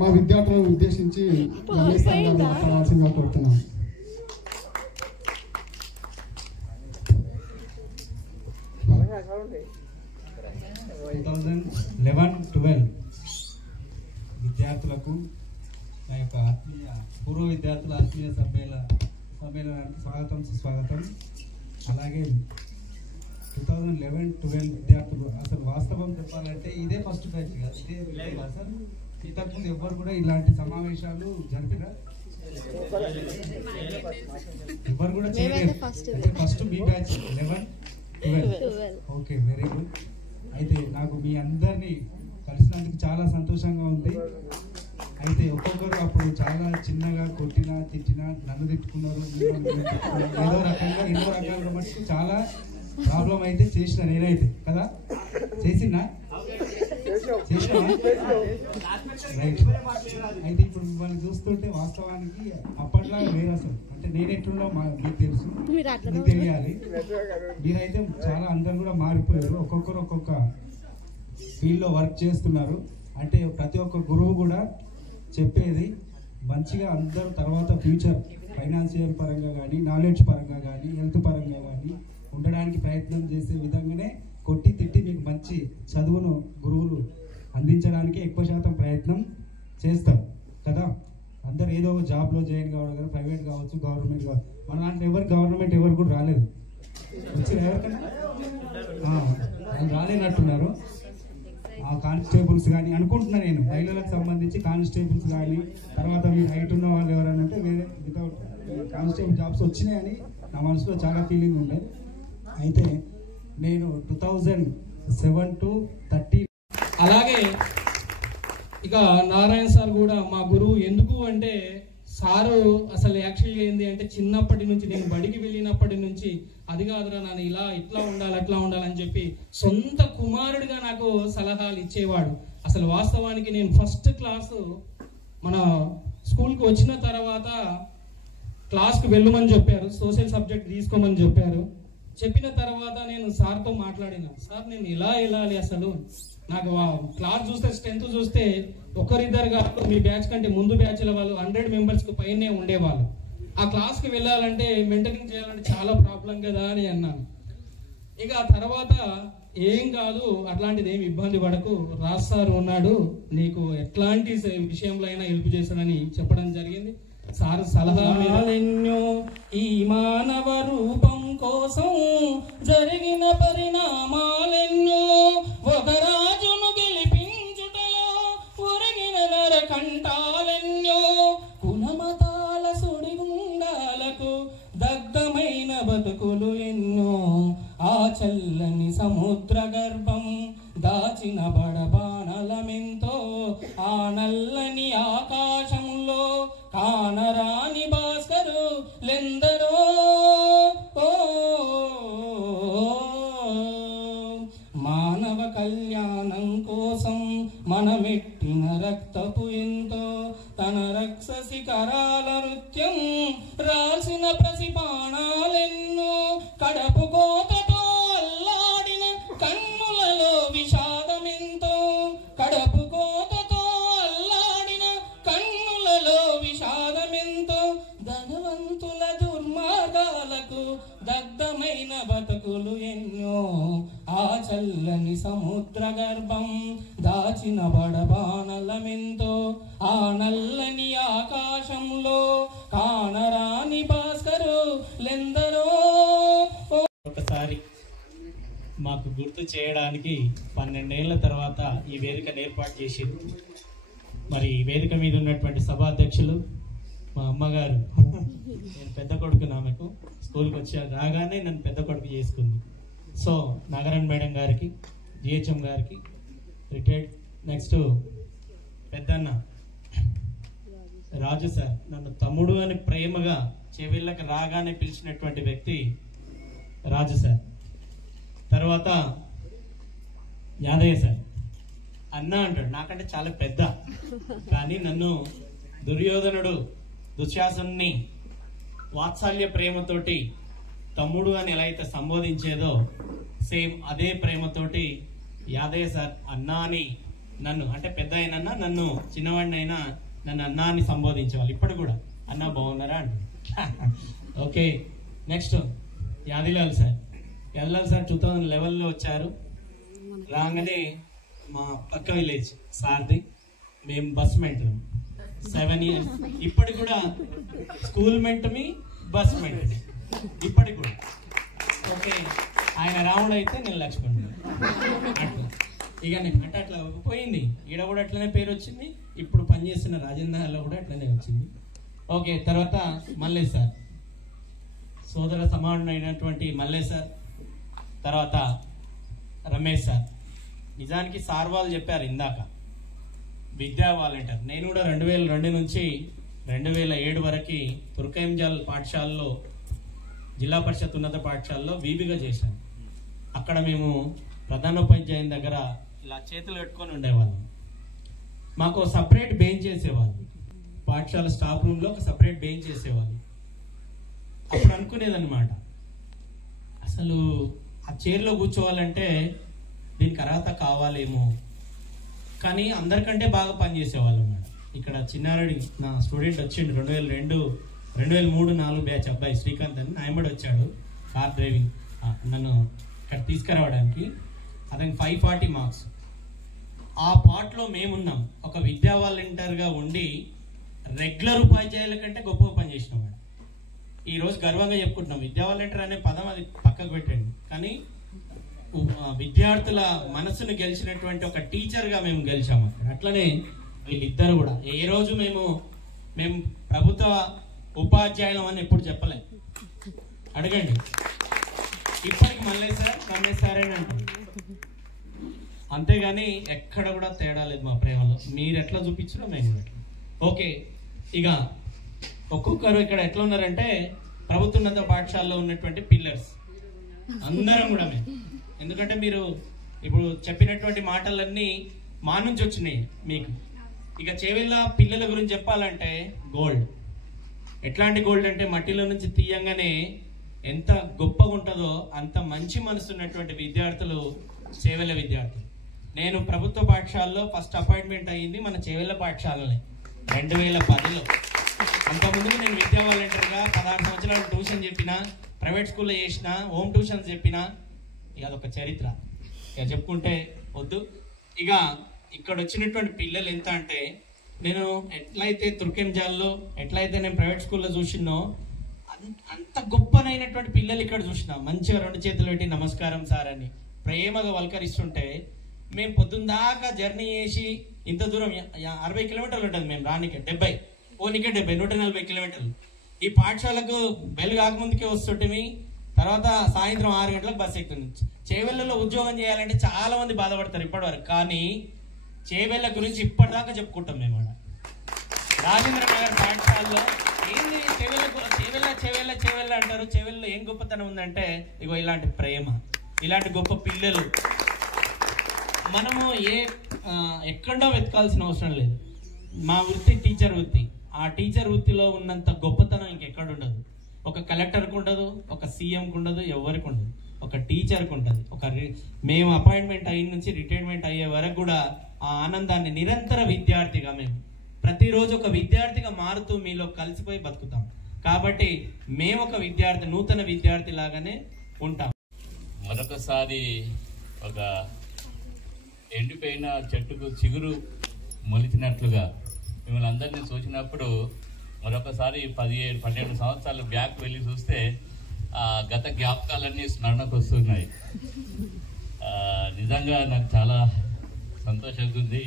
మా విద్యార్థులను ఉద్దేశించి రమేష్ సార్ గారు మాట్లాడాల్సిందిగా కోరుతున్నాను. విద్యార్థులకు నా యొక్క ఆత్మీయ పూర్వ విద్యార్థుల ఆత్మీయ సమ్మేళనానికి స్వాగతం సుస్వాగతం. అలాగే 2011-12 విద్యార్థులు అసలు వాస్తవం చెప్పాలంటే ఇదే ఫస్ట్ బ్యాచ్ కాదు, ఇదే సార్. ఇంతకుముందు ఎవ్వరు కూడా ఇలాంటి సమావేశాలు జరిపినా ఎవరు కూడా చేయలేదు. అంటే ఫస్ట్ మీ బ్యాచ్ 11-12. Okay, very good. అయితే నాకు మీ అందరినీ కలిసినందుకు చాలా సంతోషంగా ఉంది. అయితే ఒక్కొక్కరు అప్పుడు చాలా చిన్నగా కొట్టినా తిట్టినా నన్ను తిట్టుకున్నారు, ఏదో రకాలుగా మటుకు చాలా ప్రాబ్లం అయితే చేసిన నేనైతే కదా చేసినా రైట్. అయితే ఇప్పుడు మిమ్మల్ని చూస్తుంటే వాస్తవానికి అప్పట్లో వేరే అసలు అంటే నేను ఎట్లున్నా మీకు తెలుసు, మీకు తెలియాలి. మీరైతే చాలా అందరు కూడా మారిపోయారు, ఒక్కొక్కరు ఒక్కొక్క ఫీల్డ్లో వర్క్ చేస్తున్నారు. అంటే ప్రతి ఒక్క గురువు కూడా చెప్పేది మంచిగా అందరూ తర్వాత ఫ్యూచర్ ఫైనాన్షియల్ పరంగా కానీ నాలెడ్జ్ పరంగా కానీ హెల్త్ పరంగా కానీ ఉండడానికి ప్రయత్నం చేసే విధంగానే కొట్టి తిట్టి మీకు మంచి చదువును గురువులు అందించడానికి ఎక్కువ శాతం ప్రయత్నం చేస్తారు కదా. అందరు ఏదో ఒక జాబ్లో జాయిన్ కావడం కదా, ప్రైవేట్ కావచ్చు గవర్నమెంట్ కావచ్చు. మన దాంట్లో గవర్నమెంట్ ఎవరు కూడా రాలేదు, వచ్చి ఎవరికైనా రాలేనట్టున్నారు. ఆ కానిస్టేబుల్స్ కానీ అనుకుంటున్నా నేను, మహిళలకు సంబంధించి కానిస్టేబుల్స్ కానీ తర్వాత మీరు హైట్ ఉన్న వాళ్ళు ఎవరైనా అంటే వేరే వితౌట్ కానిస్టేబుల్ జాబ్స్ వచ్చినాయని నా మనసులో చాలా ఫీలింగ్ ఉండే. అయితే నేను 2007 to 13 అలాగే ఇక నారాయణ సార్ కూడా మా గురువు. ఎందుకు అంటే సారు అసలు యాక్చువల్గా ఏంది అంటే చిన్నప్పటి నుంచి నేను బడికి వెళ్ళినప్పటి నుంచి అది కాదురా నాన్న ఇలా ఇట్లా ఉండాలి అట్లా ఉండాలని చెప్పి సొంత కుమారుడిగా నాకు సలహాలు ఇచ్చేవాడు. అసలు వాస్తవానికి నేను ఫస్ట్ క్లాసు మన స్కూల్కి వచ్చిన తర్వాత క్లాస్కి వెళ్ళమని చెప్పారు, సోషల్ సబ్జెక్ట్ తీసుకోమని చెప్పారు. చెప్పిన తర్వాత నేను సార్తో మాట్లాడినా, సార్ నేను ఇలా వెళ్ళాలి అసలు నాకు క్లాస్ చూస్తే స్ట్రెంత్ చూస్తే ఒకరిద్దరు కాదు మీ బ్యాచ్ కంటే ముందు బ్యాచ్ల వాళ్ళు 100 మెంబర్స్కి పైనే ఉండేవాళ్ళు. ఆ క్లాస్కి వెళ్ళాలంటే మెయింటైనింగ్ చేయాలంటే చాలా ప్రాబ్లం కదా అని అన్నాను. ఇక తర్వాత ఏం కాదు అట్లాంటిది ఏమి ఇబ్బంది పడకు, రాజ్ సార్ ఉన్నాడు నీకు ఎట్లాంటి విషయంలో అయినా హెల్ప్ చేస్తాడని చెప్పడం జరిగింది. సార్ సలహాలెన్నో ఈ మానవ రూపం కోసం జరిగిన పరిణామాలెన్నో ఒక రాజును గెలిపించుటలో ఒరిగిన నరకంఠాలెన్నో కులమతాల సుడిగుండాలకు దగ్ధమైన బతుకులు ఎన్నో ఆ చల్లని సముద్ర గర్భం దాచిన బడబానలమెంతో ఆ నల్లని ఆకాశంలో కానరాని భాస్కరు లెందరో మానవ కళ్యాణం కోసం మనమెట్టిన రక్తపు ఎంతో తన రక్షసి కరాల నృత్యం రాసిన ప్రసిపాణాలెన్నో కడపు కోతతో అల్లాడిన కన్నులలో విషాదమెంతో కడపు కోతతో అల్లాడిన కన్నులలో విషాదమెంతో ధనవంతుల దుర్మార్గాలకు దగ్ధమైన బతుకులు ఎన్నో ఆ చల్లని సముద్ర గర్భం దాచిన బడబానలమెంతో ఆ నల్లని ఆకాశంలో కానరాని భాస్కరు లెందరో. ఒకసారి మాకు గుర్తు చేయడానికి 12 ఏళ్ల తర్వాత ఈ వేదికను ఏర్పాటు చేసింది. మరి ఈ వేదిక మీద ఉన్నటువంటి సభాధ్యక్షులు మా అమ్మగారు, నేను పెద్ద కొడుకు, ఆమెకు స్కూల్కి వచ్చి రాగానే నన్ను పెద్ద కొడుకు చేసుకుంది. సో నాగరణ్ మేడం గారికి, జిహెచ్ఎం గారికి రిటైర్డ్, నెక్స్ట్ పెద్దన్న రాజు సార్, నన్ను తమ్ముడు అని ప్రేమగా చెవిళ్ళకి రాగానే పిలిచినటువంటి వ్యక్తి రాజు సార్. తర్వాత యాదయ్య సార్ అన్న అంటాడు, నాకంటే చాలా పెద్ద, కానీ నన్ను దుర్యోధనుడు దుశ్శాసనుని వాత్సల్య ప్రేమతోటి తమ్ముడు అని ఎలా అయితే సంబోధించేదో సేమ్ అదే ప్రేమతోటి యాదయ్య సార్ అన్న అని నన్ను అంటే పెద్ద అయినా నన్ను చిన్నవాడిని అయినా నన్ను అన్నా అని సంబోధించేవాళ్ళు. ఇప్పుడు కూడా అన్న బాగున్నారా అంటారు. Okay, next Yadilal sir. Yadilal sir 2011లో వచ్చారు. రాగానే మా పక్క విలేజ్ సార్ది, మేము బస్ మెంట్ 7 years. ఇప్పటికి కూడా స్కూల్ మెంట్ మీ బస్ మెంట్ ఇప్పటికి కూడా. ఓకే, ఆయన రాముడు అయితే నేను లక్ష్మణ్ అట్లా. ఇక నేను అంటే అట్లా పోయింది. ఈడ కూడా అట్లనే పేరు వచ్చింది. ఇప్పుడు పనిచేస్తున్న రాజేంద్రలో కూడా అట్లనే వచ్చింది. ఓకే, తర్వాత మల్లేష్ సార్, సోదర సమానుడైనటువంటి మల్లేష్ సార్. తర్వాత రమేష్ సార్. నిజానికి సార్ వాళ్ళు చెప్పారు ఇందాక విద్యా వాలంటీర్. నేను కూడా 2002 నుంచి 2007 వరకు తుర్కయంజాల్ పాఠశాలలో, జిల్లా పరిషత్ ఉన్నత పాఠశాలలో వీబీగా చేశాను. అక్కడ మేము ప్రధానోపాధ్యాయుని దగ్గర ఇలా చేతులు కట్టుకొని ఉండేవాళ్ళం. మాకు సపరేట్ బెంచ్ చేసేవాళ్ళు. పాఠశాల స్టాఫ్ రూమ్లో ఒక సపరేట్ బెంచ్ చేసేవాళ్ళు. అప్పుడు అనుకునేదన్నమాట, అసలు ఆ చైర్లో కూర్చోవాలంటే దీనికి అర్హత కావాలేమో, కానీ అందరికంటే బాగా పనిచేసేవాళ్ళు మేడం. ఇక్కడ చిన్నారెడ్డి నా స్టూడెంట్ వచ్చిండు 2003-4 బ్యాచ్ అబ్బాయి శ్రీకాంత్ అని, నాయమడి వచ్చాడు కార్ డ్రైవింగ్ నన్ను ఇక్కడ తీసుకురావడానికి. అతనికి 540 మార్క్స్. ఆ పార్ట్లో మేమున్నాం. ఒక విద్యా వాలంటీర్గా ఉండి రెగ్యులర్ ఉపాధ్యాయుల కంటే గొప్పగా పనిచేసినాం మేడం. ఈరోజు గర్వంగా చెప్పుకుంటున్నాం. విద్యా వాలంటీర్ అనే పదం అది పక్కకు పెట్టండి, కానీ విద్యార్థుల మనసును గెలిచినటువంటి ఒక టీచర్గా మేము గెలిచాము అక్కడ. అట్లనే వీళ్ళిద్దరు కూడా ఏ రోజు మేము ప్రభుత్వ ఉపాధ్యాయులం అని ఎప్పుడు చెప్పలేం. అడగండి, ఇప్పటికి మల్లేష్ సార్ రమేష్ సార్ అని అంటారు. అంతేగాని ఎక్కడ కూడా తేడా లేదు మా ప్రేమలో. మీరు ఎట్లా చూపించారో మేము ఎట్లా. ఓకే, ఇక ఒక్కొక్కరు ఇక్కడ ఎట్లా ఉన్నారంటే ప్రభుత్వోన్నత పాఠశాలలో ఉన్నటువంటి పిల్లర్స్ అందరం కూడా మేము. ఎందుకంటే మీరు ఇప్పుడు చెప్పినటువంటి మాటలన్నీ మా నుంచి వచ్చినాయి మీకు. ఇక చేవెళ్ళ పిల్లల గురించి చెప్పాలంటే గోల్డ్. ఎట్లాంటి గోల్డ్ అంటే మట్టిలో నుంచి తీయంగానే ఎంత గొప్పగా ఉంటుందో అంత మంచి మనసు ఉన్నటువంటి విద్యార్థులు చేవెళ్ళ విద్యార్థులు. నేను ప్రభుత్వ పాఠశాలలో ఫస్ట్ అపాయింట్మెంట్ అయ్యింది మన చేవెళ్ళ పాఠశాలనే 2010లో. అంతకుముందు నేను విద్యా వాలంటీర్గా 16 సంవత్సరాలు ట్యూషన్ చెప్పిన, ప్రైవేట్ స్కూల్లో చేసిన, హోమ్ ట్యూషన్స్ చెప్పిన. ఇక అదొక చరిత్ర, ఇక చెప్పుకుంటే వద్దు. ఇక ఇక్కడ వచ్చినటువంటి పిల్లలు ఎంత అంటే, నేను ఎట్లయితే తుర్కెంజాల్లో ఎట్లయితే నేను ప్రైవేట్ స్కూల్లో చూసినో అంత గొప్పనైనటువంటి పిల్లలు ఇక్కడ చూసిన. మంచిగా 2 చేతులు పెట్టి నమస్కారం సార్ అని ప్రేమగా వల్కరిస్తుంటే, మేము పొద్దున్న దాకా జర్నీ చేసి ఇంత దూరం 60 కిలోమీటర్లు ఉంటుంది మేము రానికే, 70 ఓనికే 70 140 కిలోమీటర్లు. ఈ పాఠశాలకు బెల్ కాకముందుకే వస్తుంటే తర్వాత సాయంత్రం 6 గంటలకు బస్సు ఎక్కుతుంది. చేవెళ్ళలో ఉద్యోగం చేయాలంటే చాలా మంది బాధపడతారు ఇప్పటివరకు, కానీ చేవెళ్ళ గురించి ఇప్పటిదాకా చెప్పుకుంటాం మేము. రాజేంద్ర నగర్ పాఠశాలలో ఏంది చేవెళ్ళ అంటారు. చేవెళ్ళలో ఏం గొప్పతనం ఉందంటే ఇగో ఇలాంటి ప్రేమ, ఇలాంటి గొప్ప పిల్లలు. మనము ఎక్కడో వెతకాల్సిన అవసరం లేదు. మా వృత్తి టీచర్ వృత్తి. ఆ టీచర్ వృత్తిలో ఉన్నంత గొప్పతనం ఇంకెక్కడ ఉండదు. ఒక కలెక్టర్కి ఉండదు, ఒక సీఎంకి ఉండదు, ఎవరికి ఉండదు. ఒక టీచర్కి ఉంటుంది. మేము అపాయింట్మెంట్ అయిన నుంచి రిటైర్మెంట్ అయ్యే వరకు కూడా ఆ ఆనందాన్ని నిరంతర విద్యార్థిగా మేము ప్రతిరోజు ఒక విద్యార్థిగా మారుతూ మీలో కలిసిపోయి బతుకుతాం. కాబట్టి మేము ఒక విద్యార్థి, నూతన విద్యార్థి లాగానే ఉంటాం. మరొకసారి ఒక ఎండిపోయిన చెట్టుకు చిగురు మొలిచినట్లుగా మిమ్మల్ని అందరినీ చూసినప్పుడు మరొకసారి 17-12 సంవత్సరాలు బ్యాక్ వెళ్ళి చూస్తే గత జ్ఞాపకాలన్నీ స్మరణకు వస్తున్నాయి. నిజంగా నాకు చాలా సంతోషంగా ఉంది.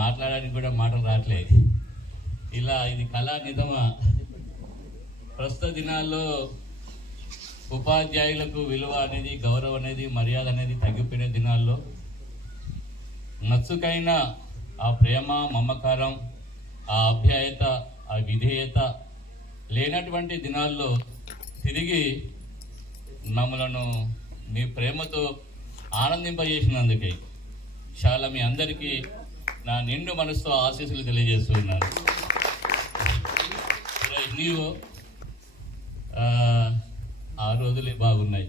మాట్లాడడానికి కూడా మాటలు రావట్లేదు. ఇలా ఇది కళా నిజమా? ప్రస్తుత దినాల్లో ఉపాధ్యాయులకు విలువ అనేది, గౌరవం అనేది, మర్యాద అనేది తగ్గిపోయిన దినాల్లో నచ్చుకైన ఆ ప్రేమ, మమకారం, ఆ అభ్యాయత, ఆ విధేయత లేనటువంటి దినాల్లో తిరిగి మమ్మలను మీ ప్రేమతో ఆనందింపజేసినందుకే చాలా మీ అందరికీ నా నిండు మనసుతో ఆశీస్సులు తెలియజేస్తున్నాను. నీవు ఆ రోజులే బాగున్నాయి.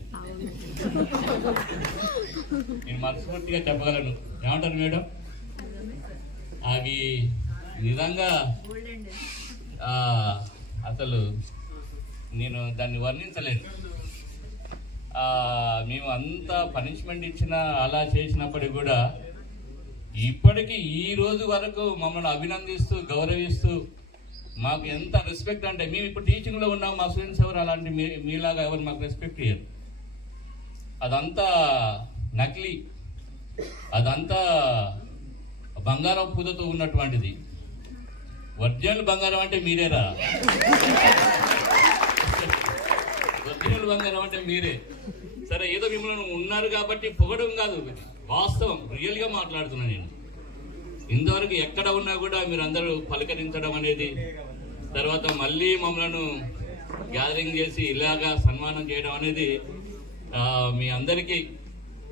నేను మనస్ఫూర్తిగా చెప్పగలను. ఏమంటారు మేడం? అవి నిజంగా అసలు నేను దాన్ని వర్ణించలేను. మేము అంత పనిష్మెంట్ ఇచ్చినా అలా చేసినప్పటికీ కూడా ఇప్పటికీ ఈ రోజు వరకు మమ్మల్ని అభినందిస్తూ గౌరవిస్తూ మాకు ఎంత రెస్పెక్ట్ అంటే, మేము ఇప్పుడు టీచింగ్లో ఉన్నాం, మా స్టూడెంట్స్ ఎవరు అలాంటి మీలాగా ఎవరు మాకు రెస్పెక్ట్ ఇయ్యరు. అదంతా నకిలీ, అదంతా బంగారం పూతతో ఉన్నటువంటిది. ఒరిజినల్ బంగారం అంటే మీరేరా, ఒరిజినల్ బంగారం అంటే మీరే. సరే, ఏదో మిమ్మల్ని ఉన్నారు కాబట్టి పొగడం కాదు, వాస్తవం రియల్ గా మాట్లాడుతున్నా నేను. ఇంతవరకు ఎక్కడ ఉన్నా కూడా మీరు అందరూ పలకరించడం అనేది, తర్వాత మళ్ళీ మమ్మల్ని గ్యాదరింగ్ చేసి ఇలాగా సన్మానం చేయడం అనేది మీ అందరికీ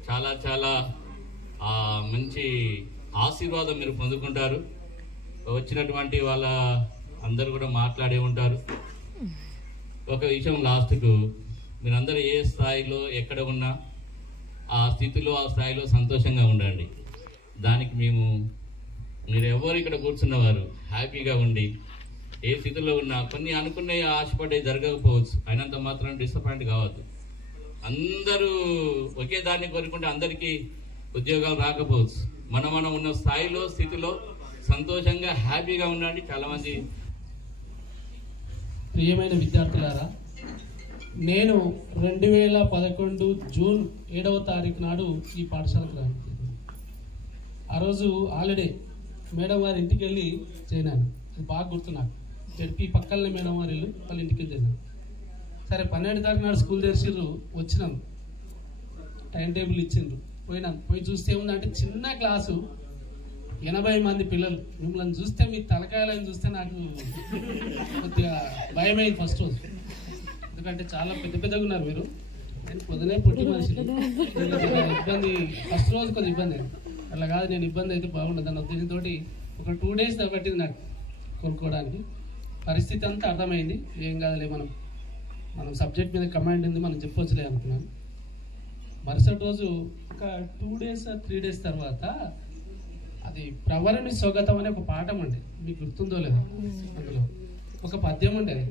చాలా చాలా మంచి ఆశీర్వాదం మీరు పొందుకుంటారు. వచ్చినటువంటి వాళ్ళ అందరూ కూడా మాట్లాడే ఉంటారు. ఒక విషయం లాస్ట్కు, మీరందరూ ఏ స్థాయిలో ఎక్కడ ఉన్నా ఆ స్థితిలో ఆ స్థాయిలో సంతోషంగా ఉండండి. దానికి మీరు ఎవరు ఇక్కడ కూర్చున్నవారు హ్యాపీగా ఉండి ఏ స్థితిలో ఉన్నా, కొన్ని అనుకునే ఆశపడే జరగకపోవచ్చు, అయినంత మాత్రం డిసప్పాయింట్ కావద్దు. అందరూ ఒకే దాన్ని కోరుకుంటే అందరికీ ఉద్యోగాలు రాకపోవచ్చు. మనం ఉన్న స్థాయిలో స్థితిలో సంతోషంగా హ్యాపీగా ఉండండి. చాలా మంది ప్రియమైన విద్యార్థులారా, నేను 2011 జూన్ 7వ తారీఖు నాడు ఈ పాఠశాలకు రాను. ఆ రోజు హాలిడే, మేడం వారి ఇంటికి వెళ్ళి చేరాను. అది బాగా గుర్తు నాకు. జడ్పీ పక్కనే మేడం వారి ఇల్లు, వాళ్ళ ఇంటికి వెళ్ళి చేరాను. సరే, 12 తారీఖు నాడు స్కూల్ తెరిచిర్రు, వచ్చినాం, టైం టేబుల్ ఇచ్చిండ్రు, పోయినాం. పోయి చూస్తే ఏముందంటే చిన్న క్లాసు, 80 మంది పిల్లలు. మిమ్మల్ని చూస్తే మీ తలకాయలను చూస్తే నాకు కొద్దిగా భయమైంది ఫస్ట్ రోజు. ఎందుకంటే చాలా పెద్దగా ఉన్నారు మీరు. నేను పొద్దునే పుట్టి మనిషిని, ఇబ్బంది ఫస్ట్ రోజు కొద్దిగా ఇబ్బంది అయింది. అలా కాదు, నేను ఇబ్బంది అయితే బాగుండదు అన్న ఉద్దేశంతో ఒక 2 days పట్టింది నాకు కోలుకోవడానికి. పరిస్థితి అంతా అర్థమైంది. ఏం కాదులే, మనం సబ్జెక్ట్ మీద కమాండ్ ఉంది, మనం చెప్పొచ్చులే అనుకున్నాను. మరుసటి రోజు ఒక 2 days 3 days తర్వాత అది ప్రవరుని స్వగతం అనే ఒక పాఠం అండి, మీకు గుర్తుందో లేదో. అందులో ఒక పద్యం ఉండేది.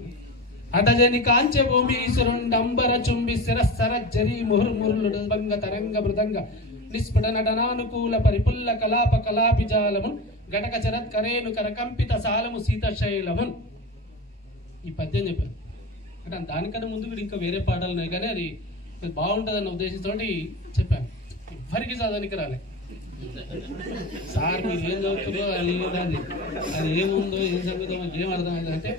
అటజని కాంచె భూమి ఈశ్వరుండంబర చుంబి శిరస్సర జరి ముహుర్మురులు భంగ తరంగ మృదంగ నిస్ఫుట నటనానుకూల పరిపుల్ల కలాప కలాపిజాలము ఘటక చరత్కరేను కరకంపిత సాలము సీతశైలమున్. ఈ పద్యం చెప్పాను. అంటే దానికన్నా ముందు కూడా ఇంకా వేరే పాఠాలు ఉన్నాయి, కానీ అది బాగుంటుందన్న ఉద్దేశంతో చెప్పాను. ఎవరికి చదవనికి రాలే. సార్ మీరు ఏం చదువుతుందో అది ఏముందో ఏం సంగతో మాకు ఏం అర్థమవుతుంది అంటే,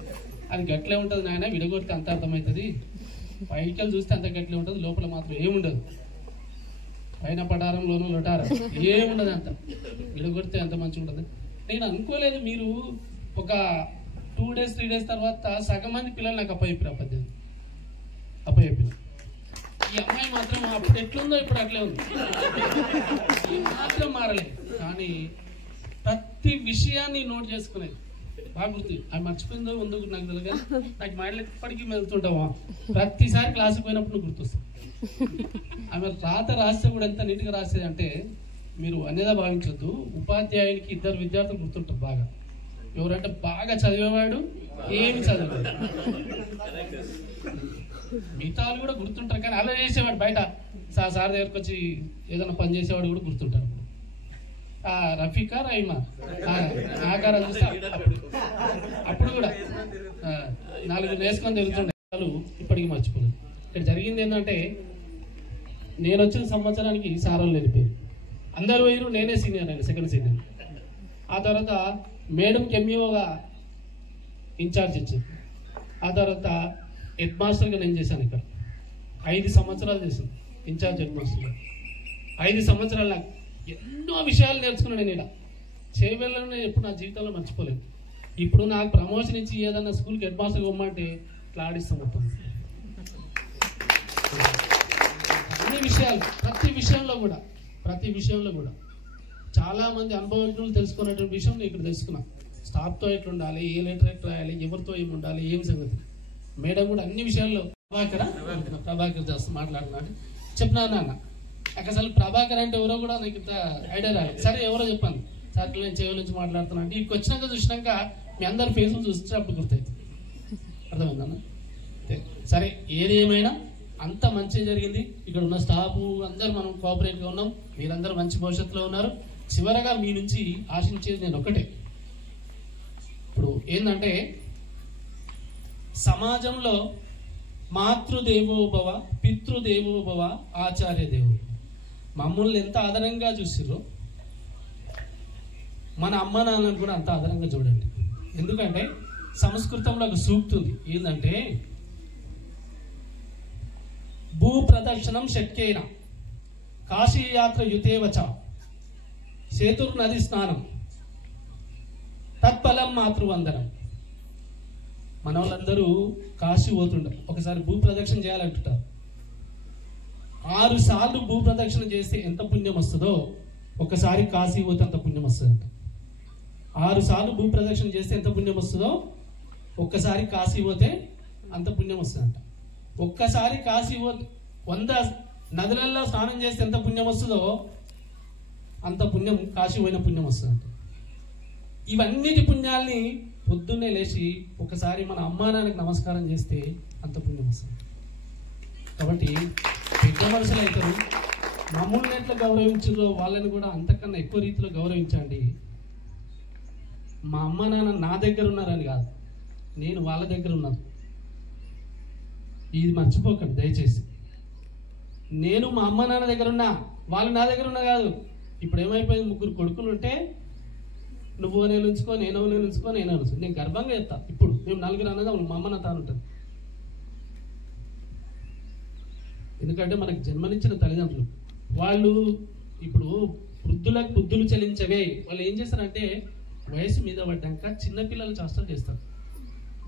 అది గట్లే ఉంటుంది నాయన, విడగొడితే అంత అర్థమవుతుంది. పైకి చూస్తే అంత గట్లే ఉంటుంది, లోపల మాత్రం ఏముండదు. పైన పడారంలోనూ లొటారం ఏముండదు, అంత విడగొడితే అంత మంచిగా ఉంటుంది. నేను అనుకోలేదు, మీరు ఒక 2 days 3 days తర్వాత సగం మంది పిల్లలు నాకు అప్పచెప్పారు. అప్పచెప్పారు. ఈ అమ్మాయి మాత్రం అప్పుడు ఎట్లుందో ఇప్పుడు అట్లే ఉంది, మాత్రం మారలేదు. కానీ ప్రతి విషయాన్ని నోట్ చేసుకునేది బాగా గుర్తు. అది మర్చిపోయిందో ఉందో నాకు తెలియదు, నాకు మైండ్లో ఇప్పటికీ వెళ్తుంటావా. ప్రతిసారి క్లాసుకి పోయినప్పుడు నువ్వు గుర్తొస్తావు. ఆమె రాత రాస్తే కూడా ఎంత నీట్గా రాసేది అంటే, మీరు అనేదా భావించొద్దు. ఉపాధ్యాయునికి 2 విద్యార్థులు గుర్తుంటారు బాగా. ఎవరంటే బాగా చదివేవాడు, ఏమి చదివేవాడు. మిగతాలు కూడా గుర్తుంటారు, కానీ అలా చేసేవాడు బయట సార్ దగ్గరకు వచ్చి ఏదైనా పని చేసేవాడు కూడా గుర్తుంటారు. రఫీకా రైమా ఆకారాలు చూస్తే అప్పుడు కూడా 4 నేర్చుకొని తిరుగుతుండే వాళ్ళు ఇప్పటికీ మర్చిపోలేదు. ఇక్కడ జరిగింది ఏంటంటే, నేను వచ్చిన సంవత్సరానికి సారాలు వెళ్ళిపోయారు, అందరూ పోయారు, నేనే సీనియర్ అండి, సెకండ్ సీనియర్. ఆ తర్వాత మేడంకి ఎంఈఓగా ఇన్ఛార్జ్ ఇచ్చింది. ఆ తర్వాత హెడ్ మాస్టర్గా నేను చేశాను. ఇక్కడ 5 సంవత్సరాలు చేశాను ఇన్ఛార్జ్ హెడ్ మాస్టర్గా. 5 సంవత్సరాలు నాకు ఎన్నో విషయాలు నేర్చుకున్నాను. నేను ఇలా చేయవెళ్ళను, నేను ఎప్పుడు నా జీవితంలో మర్చిపోలేదు. ఇప్పుడు నాకు ప్రమోషన్ ఇచ్చి ఏదన్నా స్కూల్కి హెడ్ మాస్టర్గా ఇవ్వమంటే ఇట్లా ఆడిస్తాం మొత్తం. అన్ని విషయాలు, ప్రతి విషయంలో కూడా చాలా మంది అనుభవజ్ఞులు తెలుసుకున్నటువంటి విషయం నేను ఇక్కడ తెలుసుకున్నాను. స్టాఫ్తో ఎట్లా ఉండాలి, ఏ లెటర్ ఎట్లా రాయాలి, ఎవరితో ఏమి ఉండాలి, ఏం సంగతి. మేడం కూడా అన్ని విషయాల్లో ప్రభాకర్ చేస్తూ మాట్లాడుతున్నాడు. చెప్పినా నాన్న నాకు అసలు ప్రభాకర్ అంటే ఎవరో కూడా నాకు ఇంత ఐడియా రాలేదు. సరే ఎవరో చెప్పాను, సర్కిల్ నేను చెవుల నుంచి మాట్లాడుతున్నా అంటే ఇక్కడికి వచ్చినాక చూసినాక మీ అందరి ఫేసులు చూస్తే అప్పుడు గుర్తవుతుంది. అర్థమైందన్న? సరే, ఏది ఏమైనా అంత మంచి జరిగింది. ఇక్కడ ఉన్న స్టాఫ్ అందరూ మనం కోఆపరేట్గా ఉన్నాం. మీరందరూ మంచి భవిష్యత్తులో ఉన్నారు. చివరగా మీ నుంచి ఆశించేది నేను ఒకటే, ఇప్పుడు ఏంటంటే సమాజంలో మాతృదేవోభవ, పితృదేవోభవ, ఆచార్య దేవోభవ, మమ్మల్ని ఎంత ఆదరంగా చూసిర్రో మన అమ్మ నాన్నను కూడా అంత ఆదరంగా చూడండి. ఎందుకంటే సంస్కృతంలో ఒక సూక్తి ఉంది, ఏంటంటే భూ ప్రదక్షిణం శక్యేన కాశీయాత్ర యుతేవచ సేతుర్నది స్నానం తత్ఫలం మాతృవందనం. మన వాళ్ళందరూ కాశీ పోతుంటారు, ఒకసారి భూ ప్రదక్షిణ చేయాలంటుంటారు. 6 సార్లు భూ ప్రదక్షిణ చేస్తే ఎంత పుణ్యం వస్తుందో ఒకసారి కాశీ పోతే అంత పుణ్యం వస్తుందంట. 6 సార్లు భూ ప్రదక్షిణ చేస్తే ఎంత పుణ్యం వస్తుందో ఒక్కసారి కాశీ పోతే అంత పుణ్యం వస్తుందంట. ఒక్కసారి కాశీ పోతే 100 నదులలో స్నానం చేస్తే ఎంత పుణ్యం వస్తుందో అంత పుణ్యం కాశీ పోయిన పుణ్యం వస్తుందంట. ఇవన్నిటి పుణ్యాల్ని పొద్దున్నే లేచి ఒకసారి మన అమ్మా నాన్నకి నమస్కారం చేస్తే అంత పుణ్యం వస్తుంది. కాబట్టి పెద్ద మనుషులు అవుతారు, మమ్మల్ని ఎట్లా గౌరవించారో వాళ్ళని కూడా అంతకన్నా ఎక్కువ రీతిలో గౌరవించండి. మా అమ్మ నాన్న నా దగ్గర ఉన్నారని కాదు, నేను వాళ్ళ దగ్గర ఉన్నాను. ఇది మర్చిపోకండి దయచేసి. నేను మా అమ్మ నాన్న దగ్గర ఉన్నా, వాళ్ళు నా దగ్గర ఉన్నా కాదు. ఇప్పుడు ఏమైపోయింది, 3 కొడుకులు ఉంటే నువ్వు నేను ఉంచుకో, నేను ఉంచుకో, నేను ఉంచుకో. నేను గర్వంగా చెప్తా, ఇప్పుడు మేము 4 అన్నదా మా అమ్మ నా తాను ఉంటుంది. ఎందుకంటే మనకు జన్మనిచ్చిన తల్లిదండ్రులు వాళ్ళు ఇప్పుడు వృద్ధులకు బుద్ధులు చెల్లించవే. వాళ్ళు ఏం చేస్తారంటే వయసు మీద పడ్డాక చిన్నపిల్లలు చేష్టలు చేస్తారు.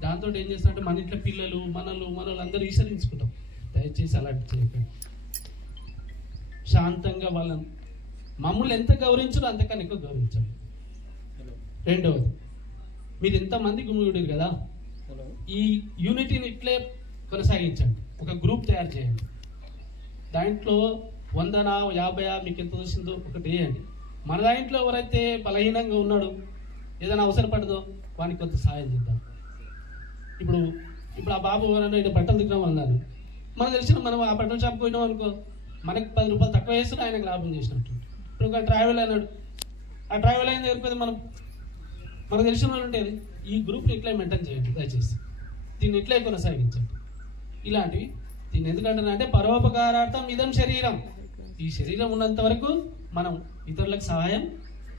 దాంతో ఏం చేస్తారంటే మన ఇంట్లో పిల్లలు మనలు అందరూ ఈసరించుకుంటాం. దయచేసి అలాంటి చేయకండి. శాంతంగా వాళ్ళని మమ్మల్ని ఎంత గౌరవించారో అంతకన్నా ఎక్కువ గౌరవించండి. రెండవది, మీరు ఎంతమంది గుమిగూడారు కదా, ఈ యూనిటీని ఇట్లే కొనసాగించండి. ఒక గ్రూప్ తయారు చేయండి. దాంట్లో 100 50 మీకు ఎంత వచ్చిందో ఒకటి వేయండి. మన దాంట్లో ఎవరైతే బలహీనంగా ఉన్నాడు, ఏదైనా అవసరపడదో వానికి కొంత సహాయం చేద్దాం. ఇప్పుడు ఆ బాబు ఎవరన్నా ఇక్కడ బట్టలు దిగుదాం అన్నారు, మనకు తెలిసిన మనం ఆ బట్టల షాప్ పోయినాం అనుకో, మనకి 10 రూపాయలు తక్కువ వేస్తున్నా ఆయనకు లాభం చేసినట్టు. ఇప్పుడు ఒక ట్రావెల్ అన్నాడు, ఆ ట్రావెల్ అయిన దగ్గర మనకు తెలిసిన వాళ్ళు ఉంటుంది. ఈ గ్రూప్ని ఇట్లా మెయింటైన్ చేయండి దయచేసి. దీన్ని ఇట్లే కొనసాగించండి. ఇలాంటివి దీన్ని ఎందుకంటే పరోపకారార్థం ఇదం శరీరం. ఈ శరీరం ఉన్నంత వరకు మనం ఇతరులకు సహాయం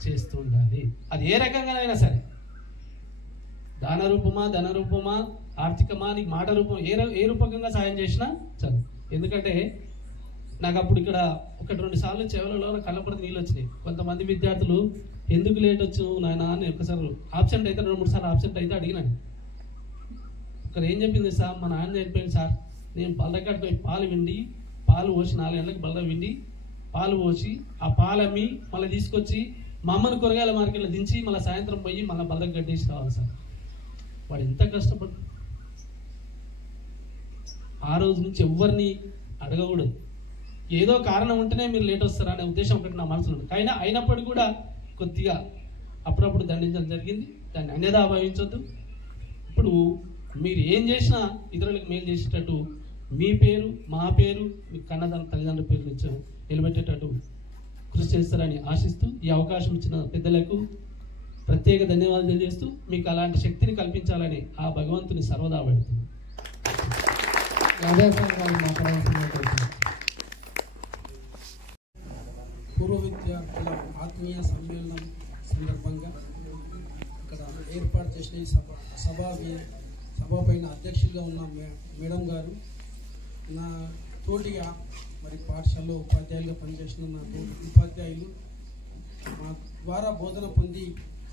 చేస్తూ ఉండాలి. అది ఏ రకంగానైనా సరే, దాన రూపమా, ధన రూపమా, ఆర్థికమా, నీకు మాట రూపం, ఏ రూపకంగా సహాయం చేసినా చాలు. ఎందుకంటే నాకు అప్పుడు ఇక్కడ 1-2 సార్లు చెవులలో కళ్ళపడి నీళ్ళు వచ్చినాయి. కొంతమంది విద్యార్థులు ఎందుకు లేట్ వచ్చు నాయన అని ఒకసారి ఆబ్సెంట్ అయితే 2-3 సార్లు ఆబ్సెంట్ అయితే అడిగినాను. ఒకరు ఏం చెప్పింది, సార్ మా నాన్న చెప్పిపోయింది సార్, నేను బల్లకాడికి పోయి పాలు పోసి 4 గంటలకు బల్ల విండి పాలు పోసి ఆ పాలమ్మి మళ్ళీ తీసుకొచ్చి మా అమ్మని కూరగాయల మార్కెట్లో దించి మళ్ళీ సాయంత్రం పోయి మళ్ళీ బల్లకి గడ్డేసి రావాలి సార్. వాడు ఎంత కష్టపడు. ఆ రోజు నుంచి ఎవరిని అడగకూడదు. ఏదో కారణం ఉంటేనే మీరు లేట్ వస్తారా అనే ఉద్దేశం ఒకటి నా మనసులో ఉంది. అయినప్పటికీ కూడా కొద్దిగా అప్పుడప్పుడు దండించడం జరిగింది. దాన్ని అన్యదా భావించొద్దు. ఇప్పుడు మీరు ఏం చేసినా ఇతరులకు మేలు చేసేటట్టు మీ పేరు, మా పేరు, మీ తల్లిదండ్రుల పేరు నిలబెట్టేటట్టు కృషి చేస్తారని ఆశిస్తూ ఈ అవకాశం ఇచ్చిన పెద్దలకు ప్రత్యేక ధన్యవాదాలు తెలియజేస్తూ మీకు అలాంటి శక్తిని కల్పించాలని ఆ భగవంతుని సర్వదా పెడుతుంది. పూర్వ విద్యార్థుల ఆత్మీయ సమ్మేళనం సందర్భంగా ఇక్కడ ఏర్పాటు చేసిన ఈ సభ పైన అధ్యక్షులుగా ఉన్న మేడం గారు, నా తోటిగా మరి పాఠశాలలో ఉపాధ్యాయులుగా పనిచేసిన నా తోటి ఉపాధ్యాయులు, మా ద్వారా బోధన పొంది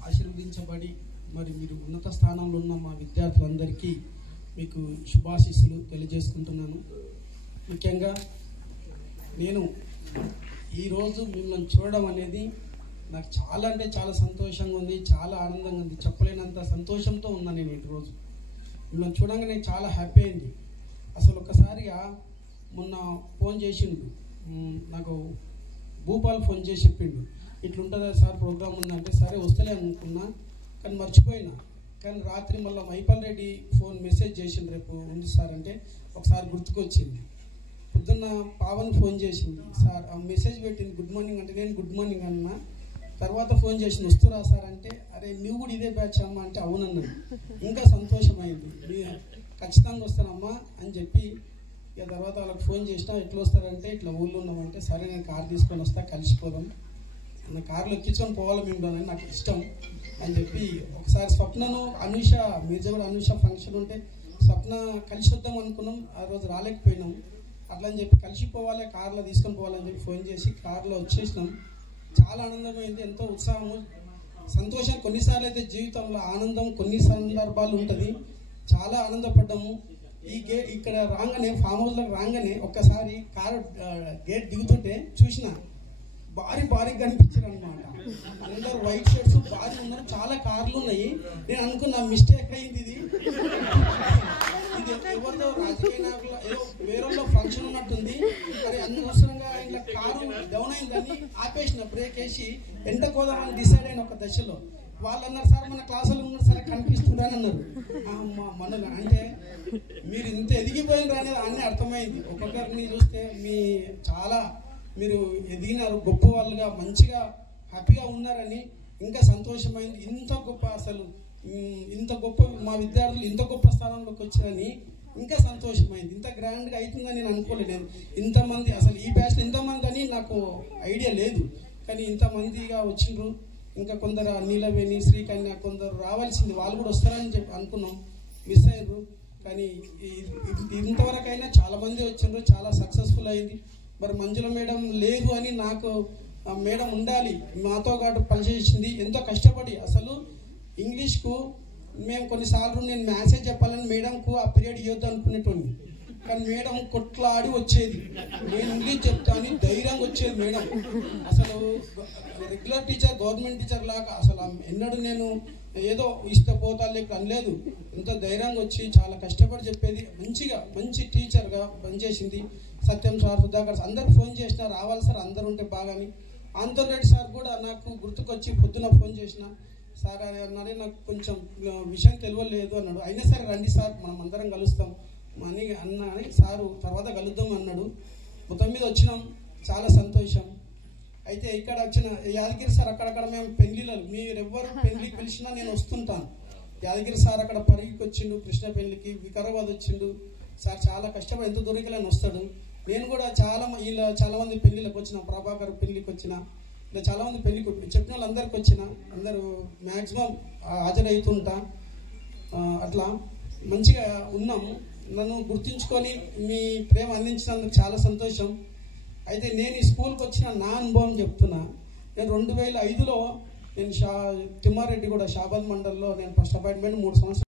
ఆశీర్వదించబడి మరి మీరు ఉన్నత స్థానంలో ఉన్న మా విద్యార్థులందరికీ మీకు శుభాశీస్సులు తెలియజేసుకుంటున్నాను. ముఖ్యంగా నేను ఈరోజు మిమ్మల్ని చూడడం అనేది నాకు చాలా అంటే చాలా సంతోషంగా ఉంది, చాలా ఆనందంగా ఉంది. చెప్పలేనంత సంతోషంతో ఉన్నాను నేను ఈరోజు. మిమ్మల్ని చూడంగానే చాలా హ్యాపీ అయింది. అసలు ఒకసారిగా మొన్న ఫోన్ చేసిండు నాకు, భూపాల్ ఫోన్ చేసి చెప్పిండు, ఇట్లుంటుందా సార్ ప్రోగ్రామ్ ఉందంటే సరే వస్తలే అనుకున్నా, కానీ మర్చిపోయినా. కానీ రాత్రి మళ్ళీ మైపాల్ రెడ్డి ఫోన్ మెసేజ్ చేసింది, రేపు ఉంది సార్ అంటే ఒకసారి గుర్తుకొచ్చింది. పొద్దున్న పావన్ ఫోన్ చేసింది, సార్ మెసేజ్ పెట్టింది గుడ్ మార్నింగ్ అంటే నేను గుడ్ మార్నింగ్ అన్నా. తర్వాత ఫోన్ చేసింది వస్తురా సార్ అంటే, అరే నువ్వు కూడా ఇదే బ్యాచ్ అమ్మ అంటే అవునన్నాను. ఇంకా సంతోషమైంది, ఖచ్చితంగా వస్తానమ్మా అని చెప్పి. ఇక తర్వాత వాళ్ళకి ఫోన్ చేసినా ఎట్లా వస్తారంటే ఇట్లా ఊళ్ళో ఉన్నామంటే సరే నేను కార్ తీసుకొని వస్తా కలిసిపోదాం, నా కార్లో ఎక్కించుకొని పోవాలి మేము అని నాకు ఇష్టం అని చెప్పి ఒకసారి స్వప్నను అనూష మీర్జాగూడ అనూష ఫంక్షన్ ఉంటే స్వప్న కలిసి వద్దాం అనుకున్నాం, ఆ రోజు రాలేకపోయినాం. అట్లా అని చెప్పి కలిసిపోవాలి కార్లో తీసుకొని పోవాలని చెప్పి ఫోన్ చేసి కార్లో వచ్చేసినాం. చాలా ఆనందమైంది, ఎంతో ఉత్సాహము సంతోషం. కొన్నిసార్లు అయితే జీవితంలో ఆనందం కొన్ని సందర్భాలు ఉంటుంది, చాలా ఆనందపడ్డాము. ఈ ఇక్కడ రాగానే ఫామ్ హౌస్లోకి రాగానే ఒక్కసారి కారు గేట్ దిగుతుంటే చూసిన భారీ కనిపించారు అనమాట. అందరు వైట్ షర్ట్స్ భారీ ఉన్నారు, చాలా కార్లు ఉన్నాయి. నేను అనుకున్నా మిస్టేక్ అయింది, ఇది ఎవరితో రాజకీయ నాయకులు ఏదో వేరే ఫంక్షన్ ఉన్నట్టుంది. అది అనవసరంగా ఇలా కారు డౌన్ అయిందని ఆపేసిన, బ్రేక్ వేసి ఎండ కోదామని డిసైడ్ అయిన ఒక దశలో. వాళ్ళు అన్నారు సార్ మన క్లాసులో ఉన్నారు సరే కనిపిస్తుందా అని అన్నారు. మన అంటే మీరు ఇంత ఎదిగిపోయినారు అనేది అన్నీ అర్థమైంది. ఒక్కొక్కరిని చూస్తే మీరు ఎదిగినారు, గొప్ప వాళ్ళుగా మంచిగా హ్యాపీగా ఉన్నారని ఇంకా సంతోషమైంది. ఇంత గొప్ప మా విద్యార్థులు ఇంత గొప్ప స్థానంలోకి వచ్చారని ఇంకా సంతోషమైంది. ఇంత గ్రాండ్గా అవుతుందని నేను అనుకోలేదు. ఇంతమంది అసలు ఈ బ్యాచ్లో ఇంతమంది అని నాకు ఐడియా లేదు, కానీ ఇంతమందిగా వచ్చిండ్రు. ఇంకా కొందరు నీలవేణి శ్రీకన్య కొందరు రావాల్సింది, వాళ్ళు కూడా వస్తారని చెప్పి అనుకున్నాం, మిస్ అయ్యారు. కానీ ఇంతవరకైనా చాలామంది వచ్చిండ్రు, చాలా సక్సెస్ఫుల్ అయింది. మరి మంజుల మేడం లేదు అని నాకు మేడం ఉండాలి, మాతో పాటు పనిచేసింది ఎంతో కష్టపడి. అసలు ఇంగ్లీష్కు మేము కొన్నిసార్లు నేను మ్యాసేజ్ చెప్పాలని మేడంకు ఆ పీరియడ్ ఇవ్వద్దు అనుకునేటోని, కానీ మేడం కొట్లాడి వచ్చేది, నేను ఇంగ్లీష్ చెప్తాను ధైర్యంగా వచ్చేది మేడం. అసలు రెగ్యులర్ టీచర్ గవర్నమెంట్ టీచర్ లాగా అసలు ఎన్నడూ నేను ఏదో ఇస్తే పోతా లేక అనలేదు, ఇంత ధైర్యంగా వచ్చి చాలా కష్టపడి చెప్పేది. మంచి టీచర్గా పనిచేసింది. సత్యం సార్ సుధాకర్ సార్ అందరు ఫోన్ చేసినా రావాలి సార్ అందరు ఉంటే బాగాని. ఆంతోన్ రెడ్డి సార్ కూడా నాకు గుర్తుకొచ్చి పొద్దున ఫోన్ చేసిన, సార్ అన్నారే నాకు కొంచెం విషయం తెలియలేదు అన్నాడు. అయినా సరే రండి సార్ మనం అందరం కలుస్తాం అని అని సారు తర్వాత కలుద్దాం అన్నాడు. మొత్తం మీద వచ్చినాం, చాలా సంతోషం. అయితే ఇక్కడ వచ్చిన యాదగిరి సార్ అక్కడక్కడ మేము పెళ్లిళ్ళు మీరెవ్వరు పెళ్లికి పిలిచినా నేను వస్తుంటాను. యాదగిరి సార్ అక్కడ పరిగికి వచ్చిండు, కృష్ణ పెళ్లికి, వికారాబాద్ వచ్చిండు. సార్ చాలా కష్టపడి ఎంత దూరకెళ్ళని వస్తాడు. నేను కూడా చాలా మంది పెళ్లిళ్ళకి వచ్చిన, ప్రభాకర్ పెళ్లికి వచ్చిన, ఇలా చాలా మంది పెళ్లికి చెప్పిన వాళ్ళందరికి వచ్చిన, అందరూ మ్యాక్సిమం హాజరవుతుంటా. అట్లా మంచిగా ఉన్నాము. నన్ను గుర్తించుకొని మీ ప్రేమ అందించినందుకు చాలా సంతోషం. అయితే నేను ఈ స్కూల్కి వచ్చిన నా అనుభవం చెప్తున్నా. నేను 2005లో నేను తిమ్మారెడ్డి కూడా షాబాద్ మండల్లో నేను ఫస్ట్ అపాయింట్మెంట్ 3 సంవత్సరాలు